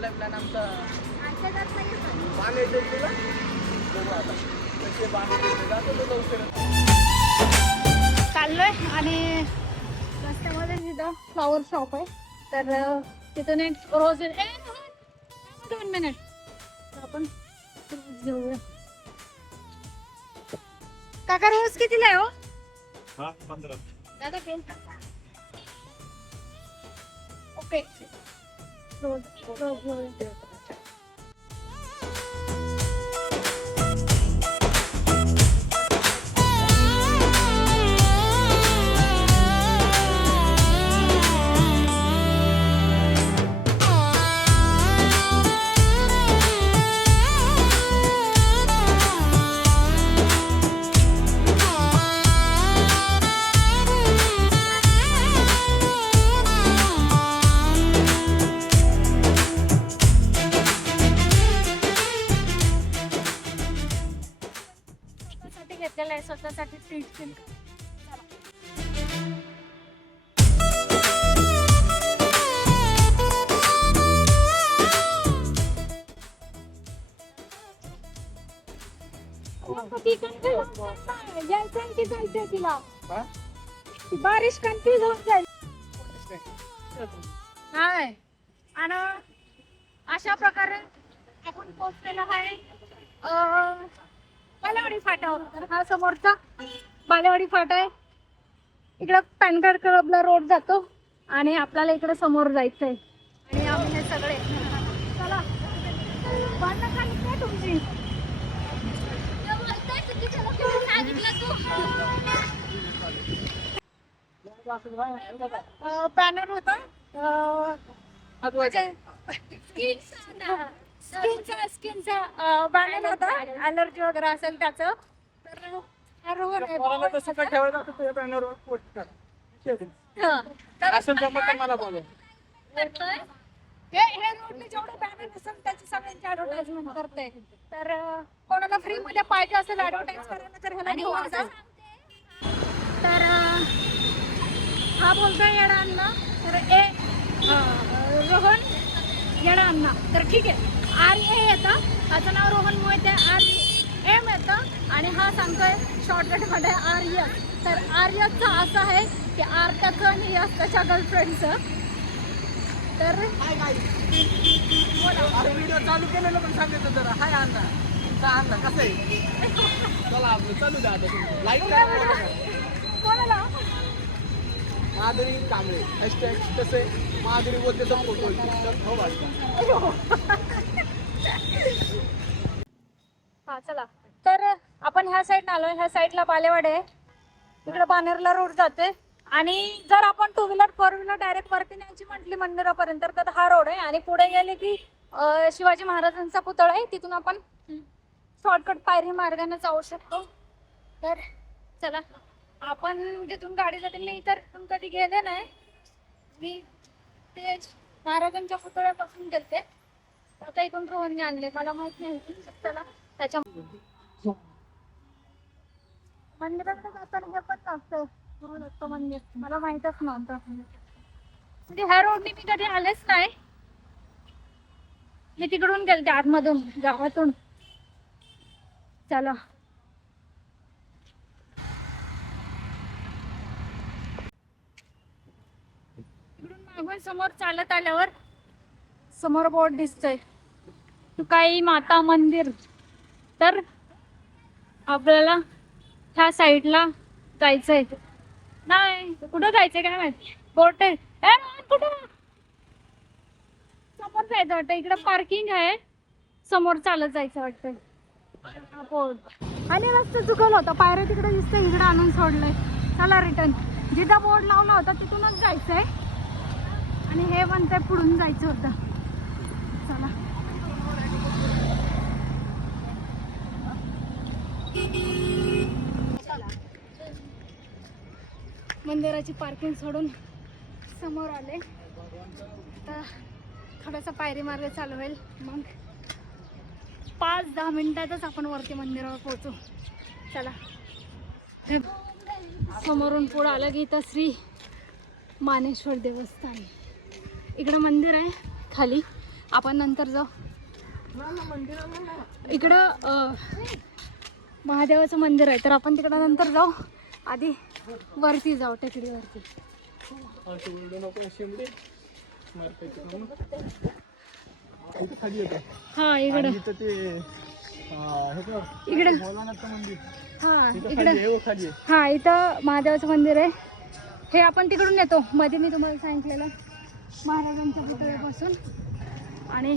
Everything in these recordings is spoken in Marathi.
चाललाय प्लॅन आमचा बागे तुला बघू आता कसे बागे जातो तो लवकर चाललोय आणि रस्त्यामध्ये तिथं फ्लॉवर शॉप आहे तर तिथून एक रोज 2 मिनिट आपण रोज घेऊया. काका रोज कितीला आहे हो? हा 15 दादा पेन ओके रोज रोज घेऊया. घेतलेला आहे स्वतःसाठी ट्रीट फील. जायचंय तिला बारिश कन्फ्युज होऊन जाईल नाही. आणि अशा प्रकारे आपण पोहोचलेला आहे बालेवाडी फाट्यावर. तर हा समोरचा बालेवाडी फाटा आहे. इकडं पॅन कार्ड क्लबला रोड जातो आणि आपल्याला इकडे समोर जायचंय आणि आम्ही हे सगळे चला बांधणं खाली काय तुमची पॅनर होता स्किनचा बॅनर होता ॲलर्जी वगैरे असेल त्याचं. तर रोहन हे रोडने जेवढे बॅनर असेल त्याची सगळ्यांची ऍडव्हर्टाइजमेंट करते. तर कोणाला फ्री मध्ये पाहिजे असेल ऍडव्हर्टाइज करायला तर ह्याला घेऊ आता. तर हा बोलतोय येडा अण्णा तर रोहन येडा अण्णा. तर ठीक आहे RA येतं माझं नाव रोहन मोहिते RM येतं आणि हा सांगतोय शॉर्टकटमध्ये आर्यस. तर आर्यसचं असं आहे की आर्याचं आणि यस त्याच्या गर्लफ्रेंडचं. तर व्हिडिओ चालू केलेलं पण सांगितलं जरा हाय अण्णा अण्णा कसं आहे चला आपलं चालू द्या आता लाईक करा. कोणाला माधुरी कांबळे हॅशटॅग तसे माधुरी बोलते तर फोटो हो वाटतं. हा चला. तर आपण ह्या साईडला आलोय. ह्या साईडला बालेवाडी आहे. इकडे बानेरला रोड जाते आणि जर आपण 2 व्हीलर 4 व्हीलर डायरेक्ट वरती न्यायची म्हटली मंदिरापर्यंत तर हा रोड आहे आणि पुढे गेले की शिवाजी महाराजांचा पुतळा आहे. तिथून आपण शॉर्टकट पायरी मार्गाने जाऊ शकतो. तर चला आपण तिथून गाडी जाते. मी तर तिथून कधी गेले नाही. मी ते महाराजांच्या पुतळ्यापासून गेलते. आता इथून रोहनने आणले मला माहित नाही. चला त्याच्या मंदिराकडे जाताना हे पण असतं गुरुदत्त मंदिर मला माहितच नव्हतं. म्हणजे ह्या रोडने मी कधी आलेच नाही. मी तिकडून गेलते आतमधून गावातून. चला इकडून मागून समोर चालत आल्यावर समोर बोर्ड दिसतोय तुकाई माता मंदिर. तर आपल्याला ह्या साईडला जायचंय. नाही कुठं जायचंय काय माहिती. बोर्ड आहे कुठं समोर जायचं वाटतं. इकडे पार्किंग आहे समोर चालत जायचं वाटतं. बोर्ड आणि रस्ता चुकवला होता. पायऱ्या तिकडे दिसतंय इकडे आणून सोडलंय. चला रिटर्न जिथं बोर्ड लावला होता तिथूनच जायचंय आणि हे म्हणतंय पुढून जायचं होतं. चला मंदिराची पार्किंग सोडून समोर आले. आता थोडासा पायरी मार्ग चालू होईल. मग 5-10 मिनिटातच आपण वरती मंदिरावर पोहोचू. चला समोरून पुढे आलं की इथं श्री मानेश्वर देवस्थान. इकडं मंदिर आहे खाली आपण नंतर जाऊ. इकडं महादेवाचं मंदिर आहे, तर आपण तिकडं नंतर जाऊ. आधी वरती जाऊ, टेकडीवरती. हा इकडं इकडं हा इकडं हा इथं महादेवाचं मंदिर आहे. हे आपण तिकडून येतो, मध्ये मी तुम्हाला सांगितलेलं महाराजांच्या पुतळ्यापासून. आणि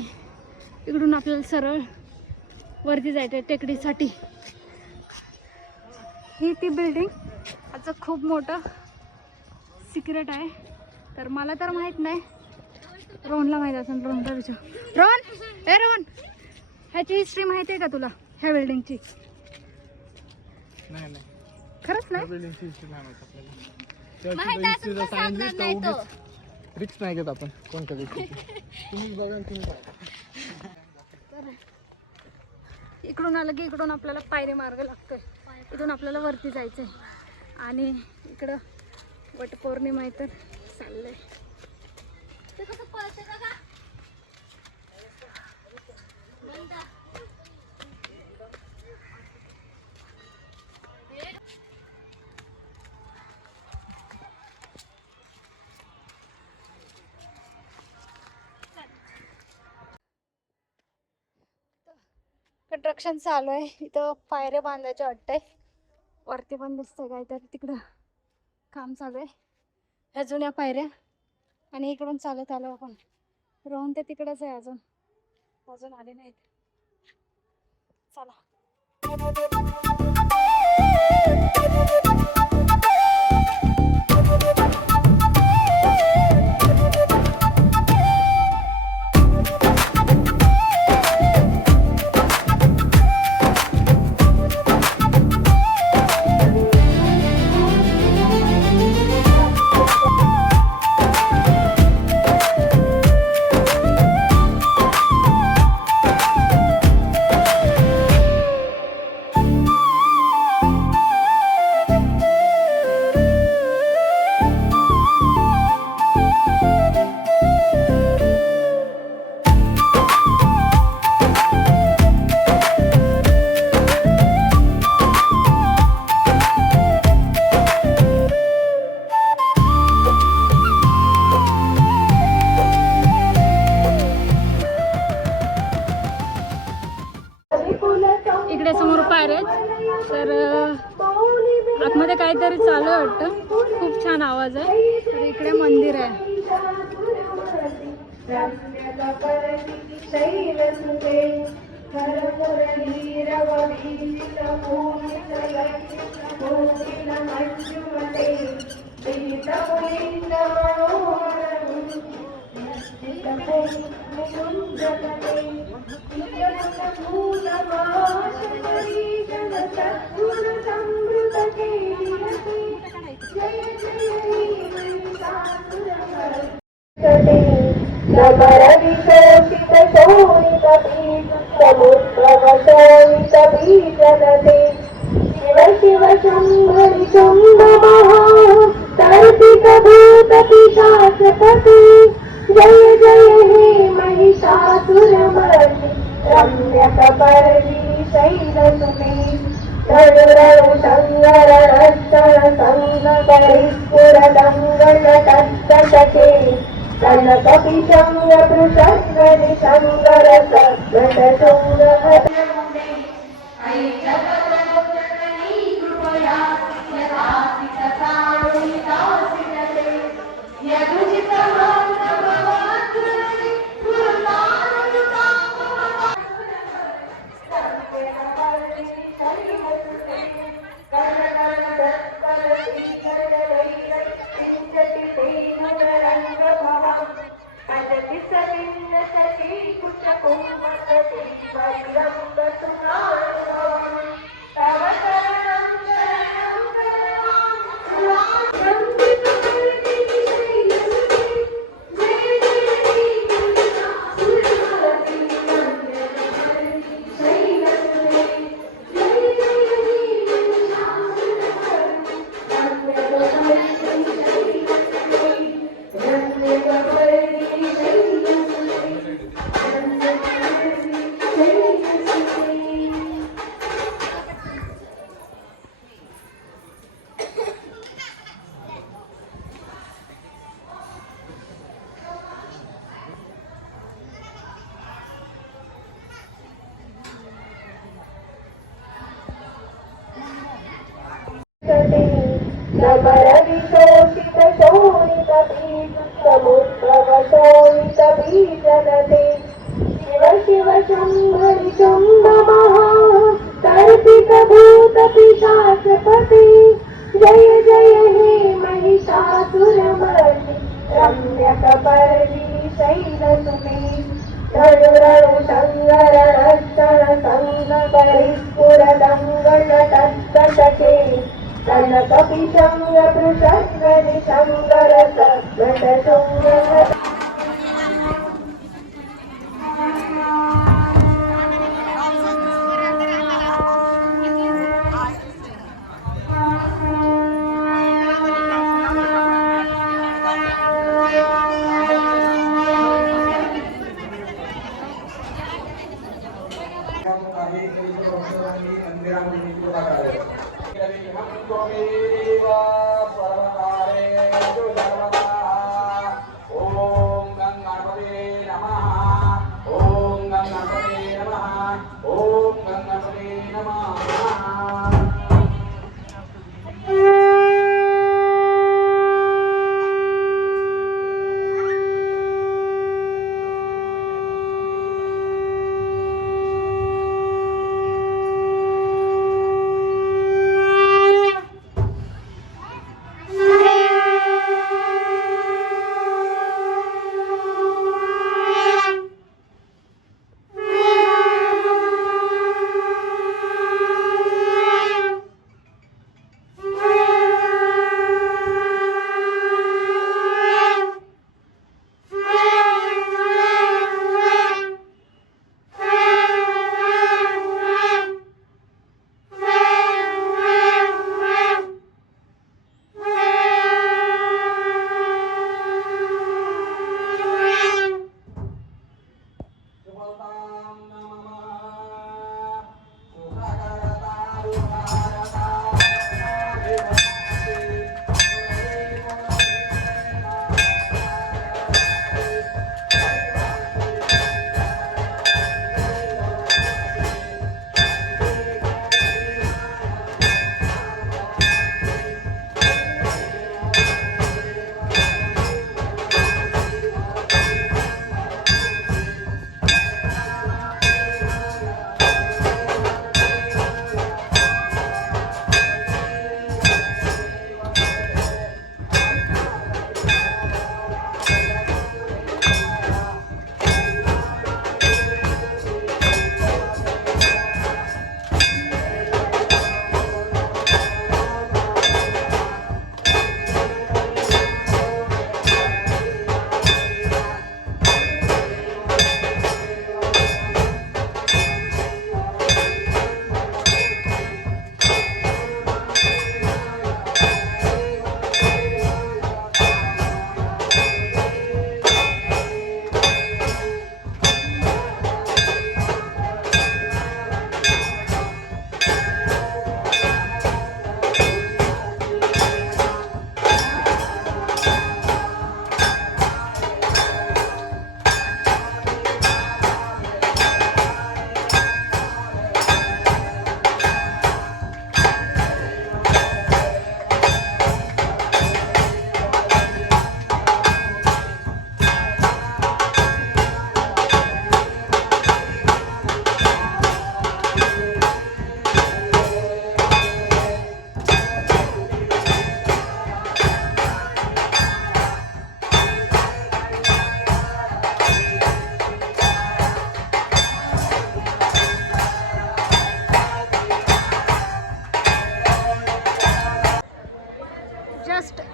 इकडून आपल्याला सरळ वरती जायचं आहे टेकडीसाठी. ही ती बिल्डिंग याचं खूप मोठं सिक्रेट आहे, तर मला तर माहीत नाही. रोहनला माहीत असेल, रोहनला विचार. रोहन, ए रोहन, ह्याची हिस्ट्री माहिती आहे का तुला ह्या बिल्डिंगची? नाही खरंच नाही बिल्डिंगची हिस्ट्री नाही माहित आपल्याला. माहित असेल तर सांगणार नाही तो. रिक्स नाही घेत आपण कोणत्या गोष्टीची. तुम्ही बघा आणि तुम्ही बघा. इकडून आलं की इकडून आपल्याला पायरी मार्ग लागतोय. इथून आपल्याला वरती जायचंय. आणि इकडं वटपौर्णिमा आहे तर चाललंय. कंस्ट्रक्शन चालू आहे इथं. पायऱ्या बांधायच्या वाटतंय. वरती पण दिसतंय काहीतरी, तिकडं काम चालू आहे. ह्या जुन्या पायऱ्या. आणि इकडून चालत आलो आपण. रोहन ते तिकडेच आहे, अजून आले नाहीत. चला. इकडे समोर पायऱ्या आहेत, तर आतमध्ये काहीतरी चालू आहे वाटतं. खूप छान आवाज आहे. तर इकडे मंदिर आहे. शिव शंभरी शंभ महा तार्किक भूत पिशाचपती जय जय हे महिषासुरमर्दिनी रम्यक पर्णी शैलसुते तरुणं संवरणस्थळ संगपरिस्फुर दंगल तत्तटके कनकपिशं वृषङ्गनि शङ्कर सद्गतशृङ्ग रमरविशोषित शोणित बीज समुद्रव शोणित बीजनते शिव शिव शंभरि शुंभ महा कर्पित भूत पिशाचपते जय जय हे महिषासुरमर्दिनि रम्यकपर्णी शैलसुते धनुरणु संगरणक्षण संगपरिस्फुरदङ्गटके कनकपिशङ्ग पृषङ्गनि शङ्करसङ्गटशृङ्ग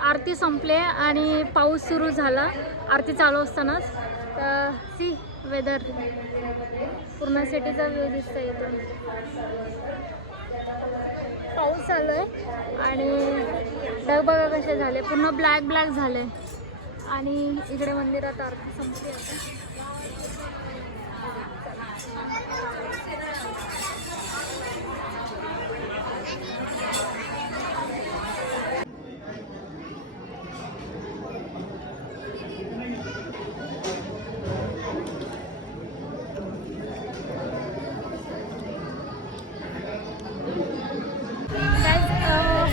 आरती संपले आणि पाऊस सुरू झाला आरती चालू असतानाच. तर सी वेदर पूर्ण सिटीचा व्ह्यू दिसतोय इथून. पाऊस चालू आहे आणि ढग बघा कसे झाले, पूर्ण ब्लॅक ब्लॅक झाले. आणि इकडे मंदिरात आरती संपली आता.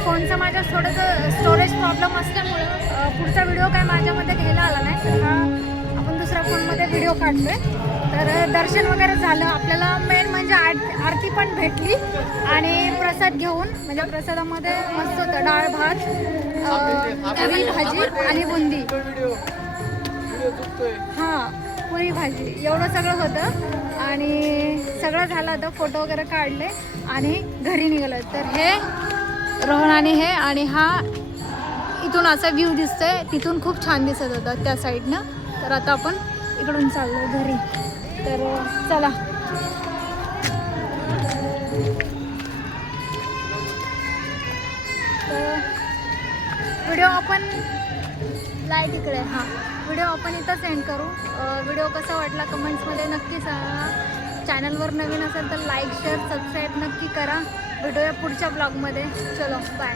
फोनचा माझ्या फोनमध्ये थोडंसं स्टोरेज प्रॉब्लेम असल्यामुळं पुढचा व्हिडिओ काय माझ्यामध्ये घ्यायला आला नाही, तर हा आपण दुसऱ्या फोनमध्ये व्हिडिओ काढतोय. तर दर्शन वगैरे झालं आपल्याला. मेन म्हणजे आरती पण भेटली आणि प्रसाद घेऊन, म्हणजे प्रसादामध्ये मस्त होतं डाळ भात, पुरी भाजी आणि बुंदी. हां, पुरी भाजी एवढं सगळं होतं आणि सगळं झालं होतं. फोटो वगैरे काढले आणि घरी निघालो. तर हे रोहन आणि हा इथून असा व्ह्यू दिसतोय, तिथून खूप छान दिसत होता त्या साईडनं. तर आता आपण इकडून चाललो घरी. तर चला. तर व्हिडिओ आपण लाईट इकडे, हां, व्हिडिओ आपण इथं सेंड करू. व्हिडिओ कसा वाटला कमेंट्समध्ये नक्की सांगा. चॅनलवर नवीन असेल तर लाईक शेअर सबस्क्राईब नक्की करा. भेटूया पुढच्या ब्लॉगमध्ये. चलो बाय.